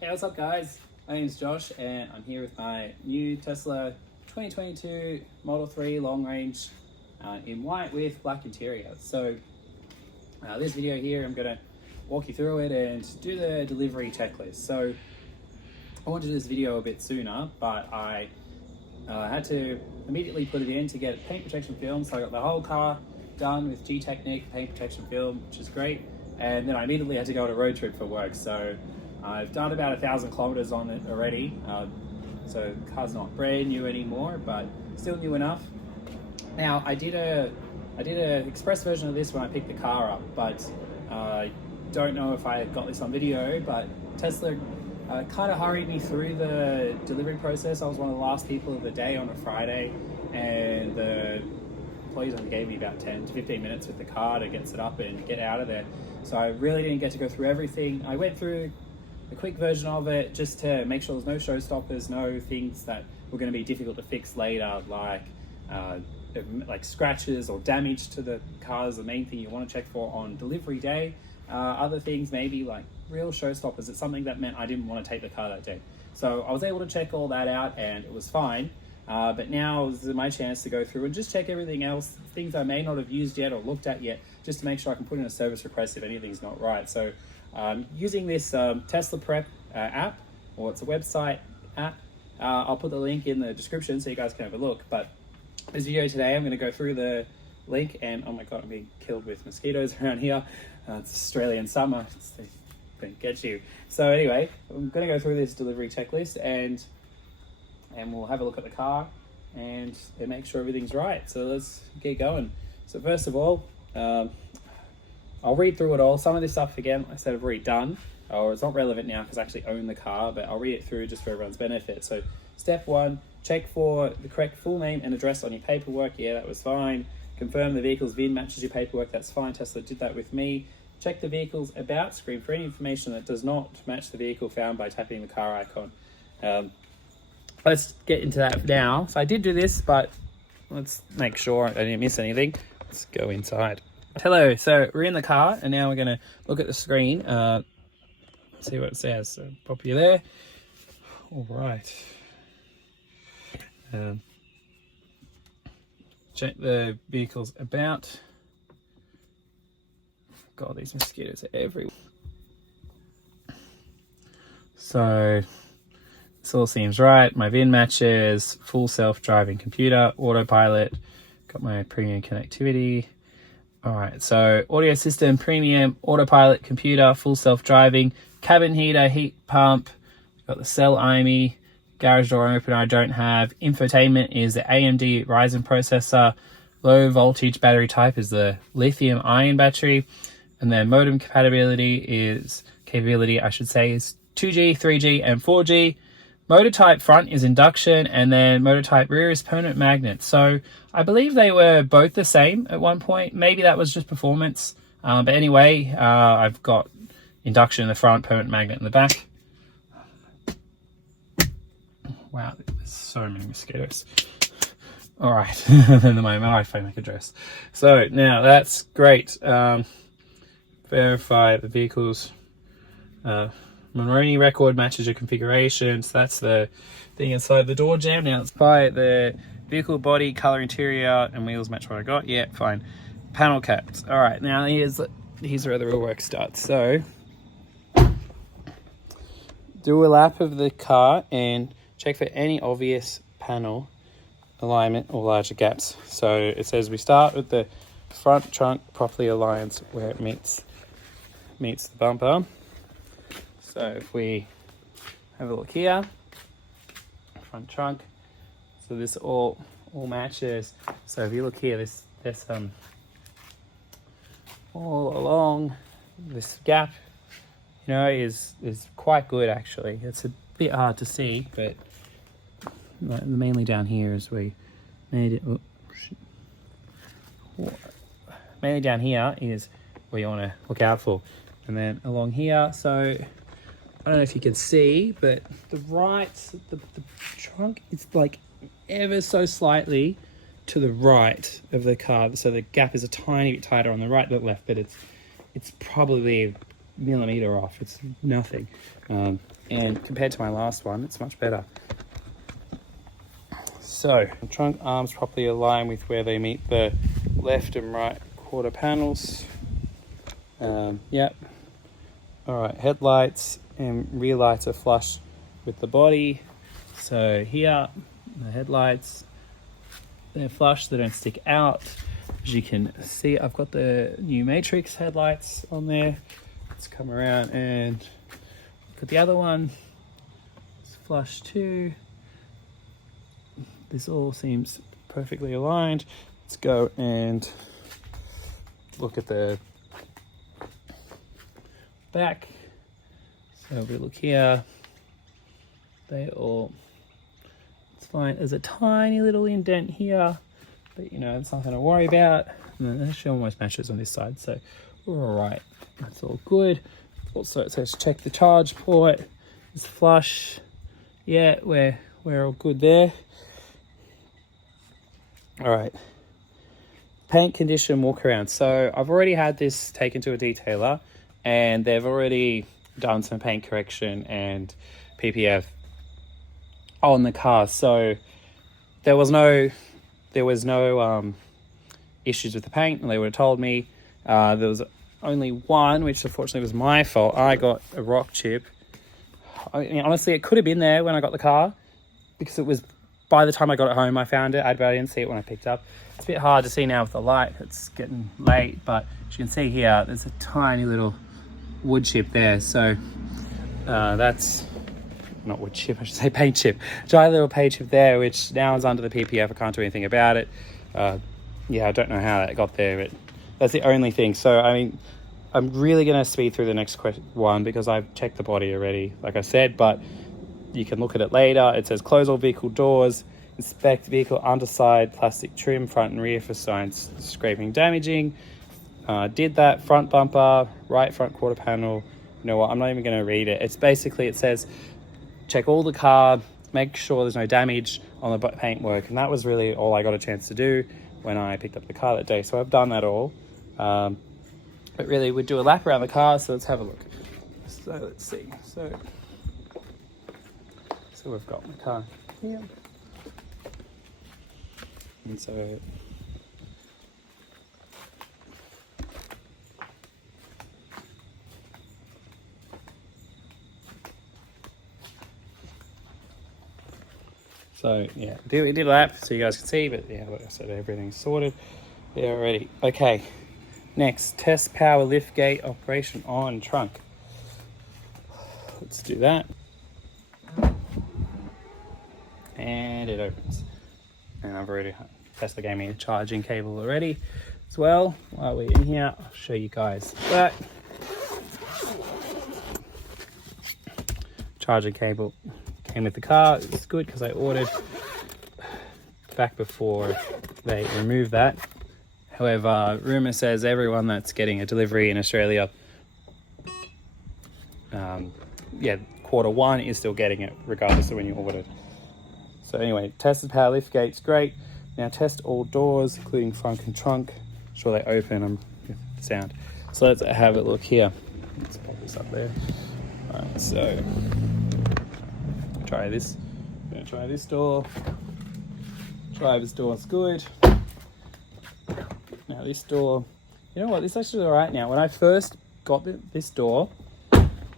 Hey, what's up guys? My name is Josh and I'm here with my new Tesla 2022 Model 3 long range in white with black interior. So this video here, I'm going to walk you through it and do the delivery checklist. So I wanted to do this video a bit sooner, but I had to immediately put it in to get paint protection film. So I got the whole car done with G-Technique paint protection film, which is great. And then I immediately had to go on a road trip for work. So I've done about 1,000 kilometers on it already. So the car's not brand new anymore, but still new enough. Now I did a express version of this when I picked the car up, but I don't know if I got this on video, but Tesla kind of hurried me through the delivery process. I was one of the last people of the day on a Friday, and the employees only gave me about 10 to 15 minutes with the car to get set up and get out of there. So I really didn't get to go through everything. I went through a quick version of it just to make sure there's no showstoppers, no things that were going to be difficult to fix later, like scratches or damage to the car is the main thing you want to check for on delivery day. Other things maybe like real showstoppers. It's something that meant I didn't want to take the car that day. So I was able to check all that out and it was fine. But now is my chance to go through and just check everything else, things I may not have used yet or looked at yet, just to make sure I can put in a service request if anything's not right. So using this Tesla Prep app, or it's a website app, I'll put the link in the description so you guys can have a look. But this video today, I'm going to go through the link, and oh my god, I'm being killed with mosquitoes around here. It's Australian summer, they get you. So anyway, I'm going to go through this delivery checklist and we'll have a look at the car and make sure everything's right. So let's get going. So first of all, I'll read through it all. Some of this stuff, again, I said I've already done, or it's not relevant now because I actually own the car, but I'll read it through just for everyone's benefit. So step 1, check for the correct full name and address on your paperwork. Yeah, that was fine. Confirm the vehicle's VIN matches your paperwork. That's fine. Tesla did that with me. Check the vehicle's about screen for any information that does not match the vehicle found by tapping the car icon. Let's get into that now. So I did do this, but let's make sure I didn't miss anything. Let's go inside. Hello, so we're in the car and now we're going to look at the screen, see what it says. So pop you there. All right. Check the vehicle's about. God, these mosquitoes are everywhere. So this all seems right. My VIN matches, full self-driving computer, autopilot, got my premium connectivity. All right, so audio system, premium, autopilot, computer, full self-driving, cabin heater, heat pump, got the cell IMEI, garage door opener I don't have, infotainment is the AMD Ryzen processor, low voltage battery type is the lithium ion battery, and then modem capability is 2G, 3G, and 4G. Motor type front is induction, and then motor type rear is permanent magnet. So I believe they were both the same at one point. Maybe that was just performance. But anyway, I've got induction in the front, permanent magnet in the back. Wow, there's so many mosquitoes. All right, then my iPhone MAC address. So now that's great. Verify the vehicle's Monroney record matches your configuration. So that's the thing inside the door jamb. Now it's by the vehicle body, color, interior, and wheels match what I got. Yeah, fine. Panel caps. All right, now here's where the real work starts. So do a lap of the car and check for any obvious panel alignment or larger gaps. So it says we start with the front trunk properly aligns where it meets the bumper. So if we have a look here, front trunk, so this all matches. So if you look here, there's all along this gap, you know, is quite good actually. It's a bit hard to see, but mainly down here is we made it. Mainly down here is where you want to look out for, and then along here. So I don't know if you can see, but the trunk is like ever so slightly to the right of the car. So the gap is a tiny bit tighter on the right than left, but it's probably millimeter off. It's nothing. And compared to my last one, it's much better. So, the trunk arms properly align with where they meet the left and right quarter panels. Yep. Alright, headlights and rear lights are flush with the body. So here, the headlights, they're flush, they don't stick out. As you can see, I've got the new Matrix headlights on there. Let's come around and look at the other one. It's flush too. This all seems perfectly aligned. Let's go and look at the back. So we look here. They all, it's fine. There's a tiny little indent here, but you know, it's nothing to worry about. And it actually almost matches on this side, so we're all right. That's all good. Also, it says check the charge port. It's flush. Yeah, we're all good there. All right, paint condition walk around. So I've already had this taken to a detailer and they've already done some paint correction and PPF on the car. So there was no issues with the paint, and they would have told me. There was only one, which unfortunately was my fault. I got a rock chip. I mean, honestly, it could have been there when I got the car, because it was, by the time I got it home, I found it. I didn't see it when I picked up. It's a bit hard to see now with the light. It's getting late, but as you can see here, there's a tiny little wood chip there. So that's not wood chip, I should say paint chip. Tiny little paint chip there, which now is under the PPF. I can't do anything about it. Yeah, I don't know how that got there, but that's the only thing. So, I mean, I'm really going to speed through the next one because I've checked the body already, like I said, but you can look at it later. It says close all vehicle doors, inspect vehicle underside, plastic trim, front and rear for signs scraping, damaging. Did that. Front bumper, right front quarter panel. You know what, I'm not even going to read it. It's basically, it says check all the car, make sure there's no damage on the paint work, and that was really all I got a chance to do when I picked up the car that day. So I've done that all. But really, we'd do a lap around the car, so let's have a look. So let's see. So we've got the car here. And so yeah, we did a lap so you guys can see, but yeah, like I said, everything's sorted there already. Okay, next, test power lift gate operation on trunk. Let's do that. And it opens. And I've already, Tesla gave me a charging cable already as well. While we're in here, I'll show you guys that. Charging cable came with the car. It's good because I ordered back before they removed that. However, rumor says everyone that's getting a delivery in Australia, Q1 is still getting it regardless of when you ordered. So anyway, test the power lift gate's great. Now test all doors, including front and trunk. Sure they open sound. So let's have a look here. Let's pop this up there. All right, so try this. I'm gonna try this door. Driver's door's good. Now this door, you know what? This is actually all right now. When I first got this door,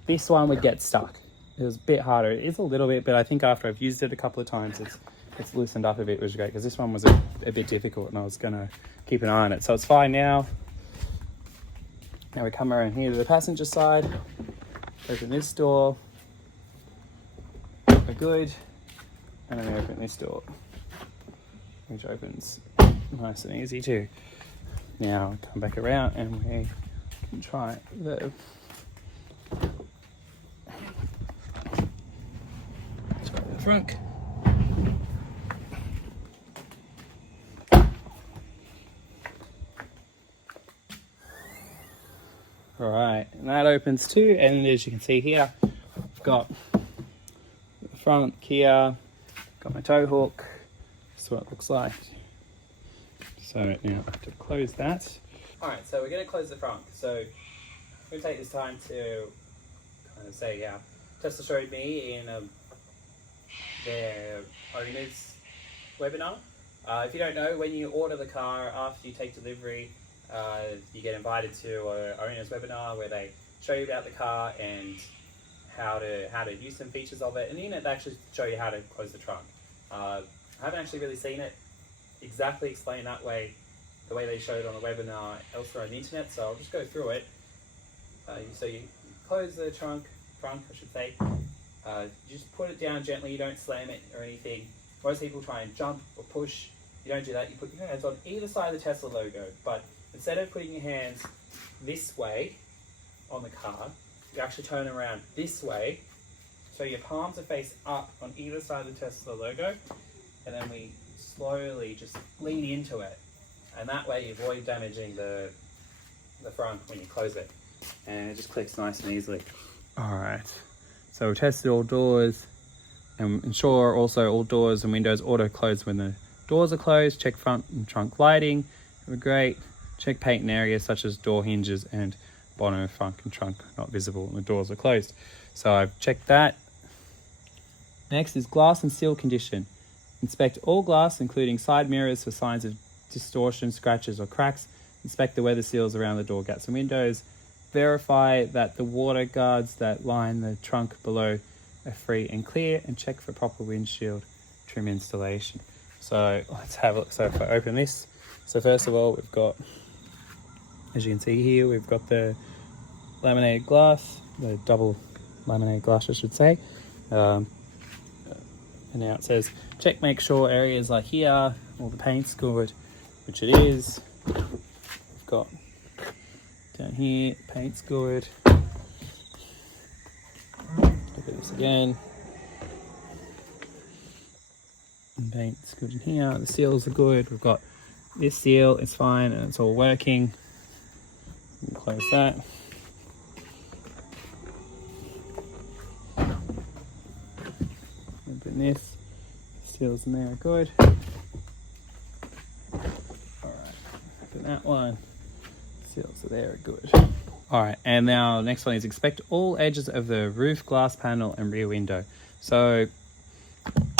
this one would get stuck. It was a bit harder. It is a little bit, but I think after I've used it a couple of times, it's loosened up a bit, which is great, because this one was a bit difficult and I was gonna keep an eye on it. So it's fine now. Now we come around here to the passenger side, open this door, we're good, and then we open this door, which opens nice and easy too. Now come back around and we can try the front. All right, and that opens too, and as you can see here, I've got the front Kia, got my tow hook. That's what it looks like. So now I have to close that. All right, so we're gonna close the front. So I'm going to take this time to kind of say, Tesla showed me in their owner's webinar. If you don't know, when you order the car after you take delivery, you get invited to an owner's webinar where they show you about the car and how to use some features of it, and then they actually show you how to close the trunk. I haven't actually really seen it exactly explained that way, the way they showed on the webinar elsewhere on the internet, so I'll just go through it. So you close the trunk, I should say. You just put it down gently, you don't slam it or anything. Most people try and jump or push. You don't do that. You put your hands on either side of the Tesla logo, but instead of putting your hands this way on the car, you actually turn around this way, so your palms are face up on either side of the Tesla logo, and then we slowly just lean into it, and that way you avoid damaging the front when you close it, and it just clicks nice and easily. All right, so we tested all doors, and ensure also all doors and windows auto close when the doors are closed. Check front and trunk lighting, we're great. Check paint in areas such as door hinges and bottom of front and trunk not visible when the doors are closed. So I've checked that. Next is glass and seal condition. Inspect all glass, including side mirrors, for signs of distortion, scratches or cracks. Inspect the weather seals around the door gaps and windows. Verify that the water guards that line the trunk below are free and clear, and check for proper windshield trim installation. So let's have a look. So if I open this, so first of all, we've got, as you can see here, we've got the laminated glass, the double laminated glass, I should say. And now it says, check, make sure areas like here, all the paint's good, which it is. We've got down here, paint's good. Look at this again. And paint's good in here, the seals are good. We've got this seal, it's fine, and it's all working. Close that. Open this. Seals in there, good. Alright, open that one. Seals are there, good. Alright, and now next one is inspect all edges of the roof, glass panel and rear window. So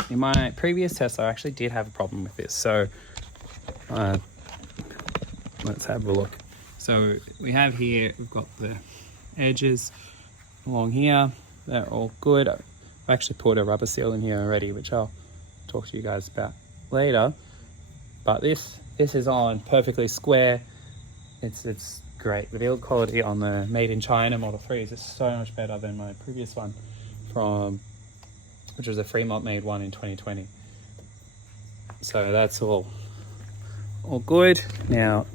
in my previous test, I actually did have a problem with this. So let's have a look. So we have here, we've got the edges along here, they're all good. I've actually put a rubber seal in here already, which I'll talk to you guys about later. But this is on perfectly square. It's great. The build quality on the made in China Model 3 is just so much better than my previous one which was a Fremont made one in 2020. So that's all good. Now,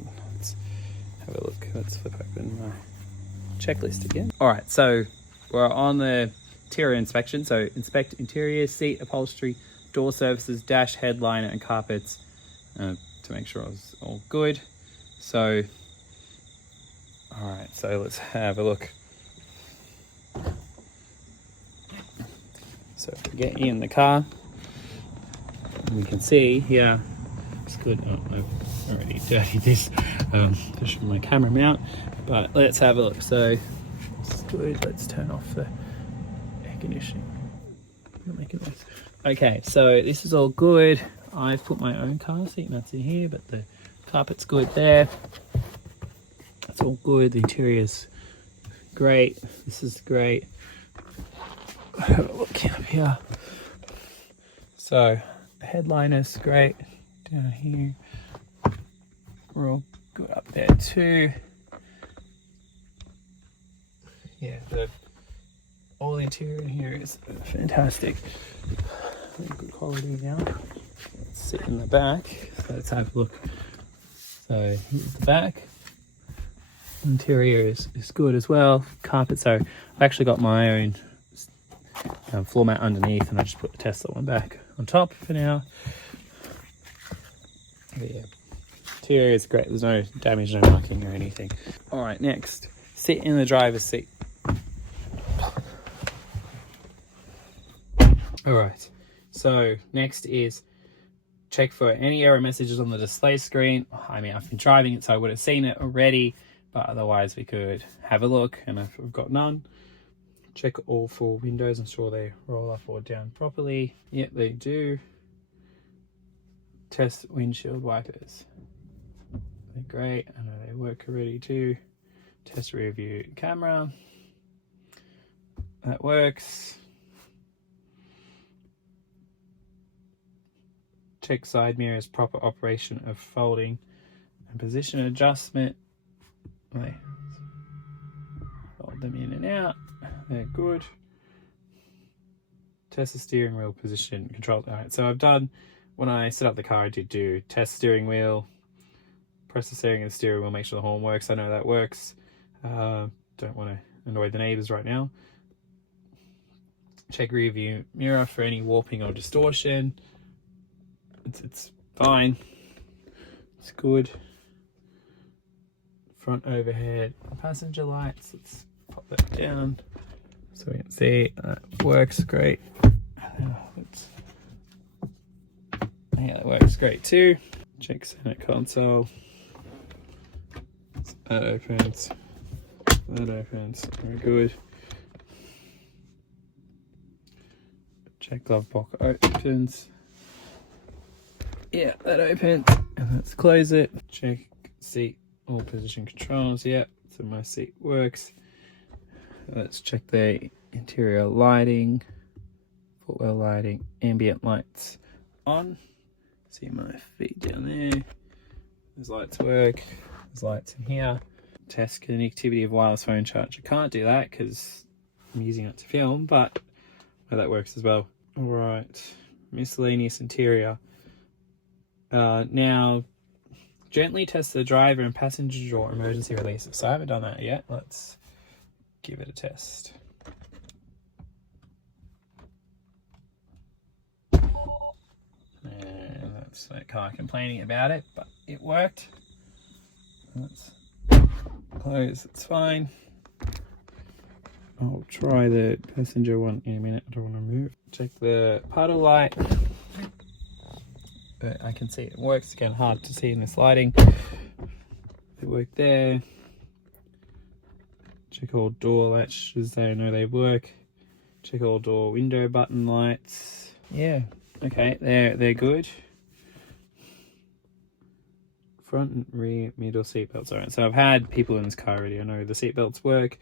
have a look. Let's flip open my checklist again. All right, so we're on the interior inspection. So inspect interior, seat, upholstery, door surfaces, dash, headliner, and carpets to make sure it's all good. So, all right, so let's have a look. So if we get in the car, we can see here, it's good. Oh, I've already dirtied this, pushing my camera mount, but let's have a look. So it's good. Let's turn off the air conditioning. Making noise. Okay, so this is all good. I've put my own car seat mats in here, but the carpet's good there. That's all good. The interior's great. This is great. Have a look up here. So headliner's great down here. We're all good up there too. Yeah, all the interior in here is fantastic. Good quality now. Let's sit in the back. So let's have a look. So here's the back. Interior is good as well. Carpet. So I've actually got my own floor mat underneath, and I just put the Tesla one back on top for now. But yeah, interior is great. There's no damage, no marking or anything. All right, next, sit in the driver's seat. All right, so next is check for any error messages on the display screen. I mean, I've been driving it, so I would have seen it already, but otherwise we could have a look, and if we've got none, check all 4 windows, ensure they roll up or down properly. Yep, they do. Test windshield wipers. They're great. I know they work already too. Test rear view camera. That works. Check side mirrors, proper operation of folding and position adjustment. They fold them in and out. They're good. Test the steering wheel position control. All right, so I've done, when I set up the car, I did do test steering wheel, press the steering of the steering wheel, make sure the horn works. I know that works. Don't want to annoy the neighbors right now. Check rear view mirror for any warping or distortion. It's fine. It's good. Front overhead passenger lights. Let's pop that down so we can see that works great. Yeah, that works great too. Check center console. That opens. That opens. Very good. Check glove box opens. Yeah, that opens. And let's close it. Check seat all position controls. Yeah, so my seat works. Let's check the interior lighting, footwell lighting, ambient lights on. See my feet down there. Those lights work. There's lights in here. Test connectivity of wireless phone charger. Can't do that because I'm using it to film, but that works as well. All right, miscellaneous interior. Now, gently test the driver and passenger door emergency releases. So I haven't done that yet. Let's give it a test. And that's that car complaining about it, but it worked. Let's close, it's fine. I'll try the passenger one in a minute. I don't want to move. Check the puddle light. But I can see it works. Again, hard to see in this lighting. It worked there. Check all door latches. They know they work. Check all door window button lights. Yeah. Okay, they're good. Front and rear middle seat belts. Alright, so I've had people in this car already. I know the seat belts work.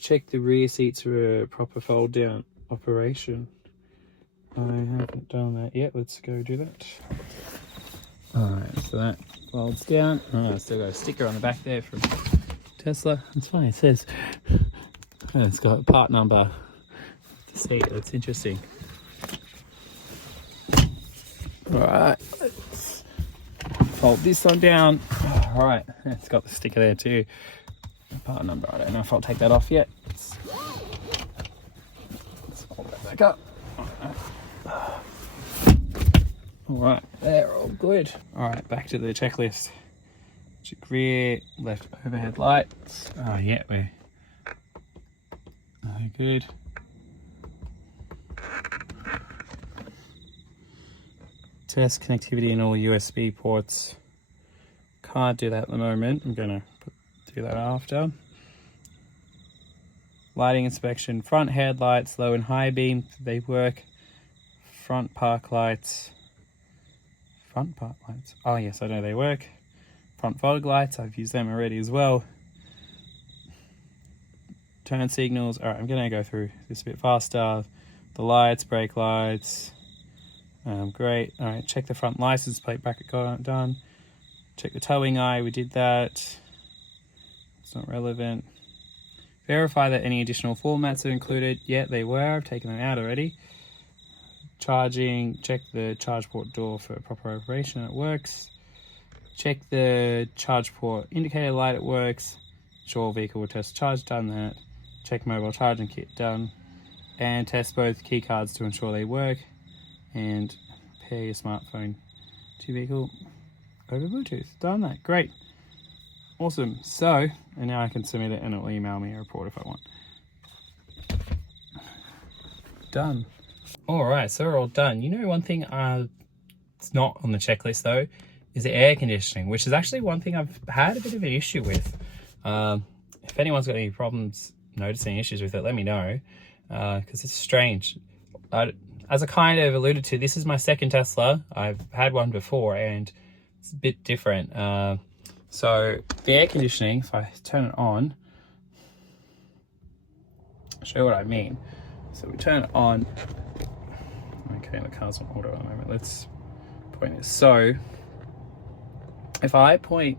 Check the rear seats for a proper fold down operation. I haven't done that yet. Let's go do that. Alright, so that folds down. Oh, I still got a sticker on the back there from Tesla. That's funny, it says it's got a part number. The seat, that's interesting. Alright, let's fold this one down. Alright, it's got the sticker there too. Part number, I don't know if I'll take that off yet. Let's fold that back up. Alright, they're all good. Alright, back to the checklist. Check rear, left overhead lights. Oh yeah, we're good. Test connectivity in all USB ports. Can't do that at the moment. I'm gonna do that after. Lighting inspection, front headlights, low and high beam, they work. Front park lights. Front park lights. Oh yes, I know they work. Front fog lights, I've used them already as well. Turn signals. Alright, I'm gonna go through this a bit faster. The lights, brake lights. Great. Alright, check the front license plate bracket, got done. Check the towing eye, we did that. It's not relevant. Verify that any additional formats are included. Yeah, they were. I've taken them out already. Charging. Check the charge port door for proper operation. It works. Check the charge port indicator light. It works. Ensure vehicle will test charge. Done that. Check mobile charging kit. Done. And test both key cards to ensure they work. And pair your smartphone to vehicle over Bluetooth. Done that. Great. Awesome. So, and now I can submit it and it'll email me a report if I want. Done. Alright, so we're all done. You know, one thing it's not on the checklist though is the air conditioning, which is actually one thing I've had a bit of an issue with. If anyone's got any problems noticing issues with it, let me know, because it's strange. As I kind of alluded to, this is my second Tesla. I've had one before and it's a bit different. So the air conditioning, if I turn it on, I'll show you what I mean. So we turn it on. Okay, the car's on auto at the moment. Let's point this. So if I point,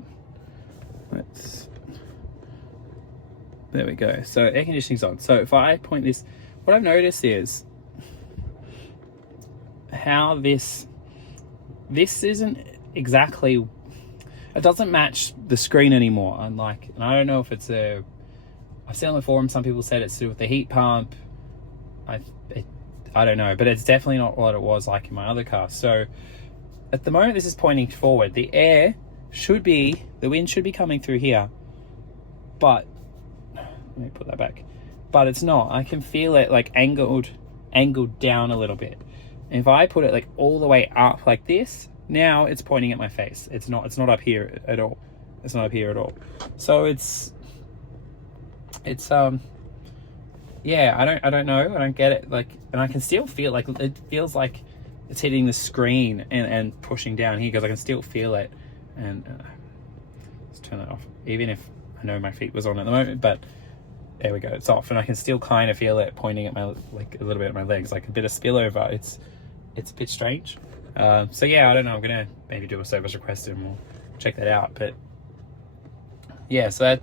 there we go. So air conditioning's on. So if I point this, what I've noticed is how this isn't exactly, it doesn't match the screen anymore. And I don't know if it's I've seen on the forum, some people said it's to do with the heat pump. I don't know, but it's definitely not what it was like in my other car. So at the moment, this is pointing forward. The wind should be coming through here, but let me put that back. But it's not. I can feel it like angled down a little bit. And if I put it like all the way up like this, now it's pointing at my face. It's not up here at all. It's not up here at all. So it's yeah, I don't know. I don't get it. And I can still feel it feels like it's hitting the screen and pushing down here, because I can still feel it. And let's turn that off. Even if I know my feet was on at the moment, but there we go. It's off, and I can still kind of feel it pointing at my, like a little bit at my legs, like a bit of spillover. It's a bit strange. So yeah, I don't know. I'm gonna maybe do a service request and we'll check that out. But yeah, so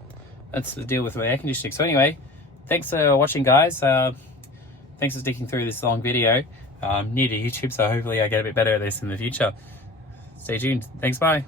that's the deal with my air conditioning. So anyway, thanks for watching, guys. Thanks for sticking through this long video. I'm new to YouTube, so hopefully I get a bit better at this in the future. Stay tuned. Thanks, bye.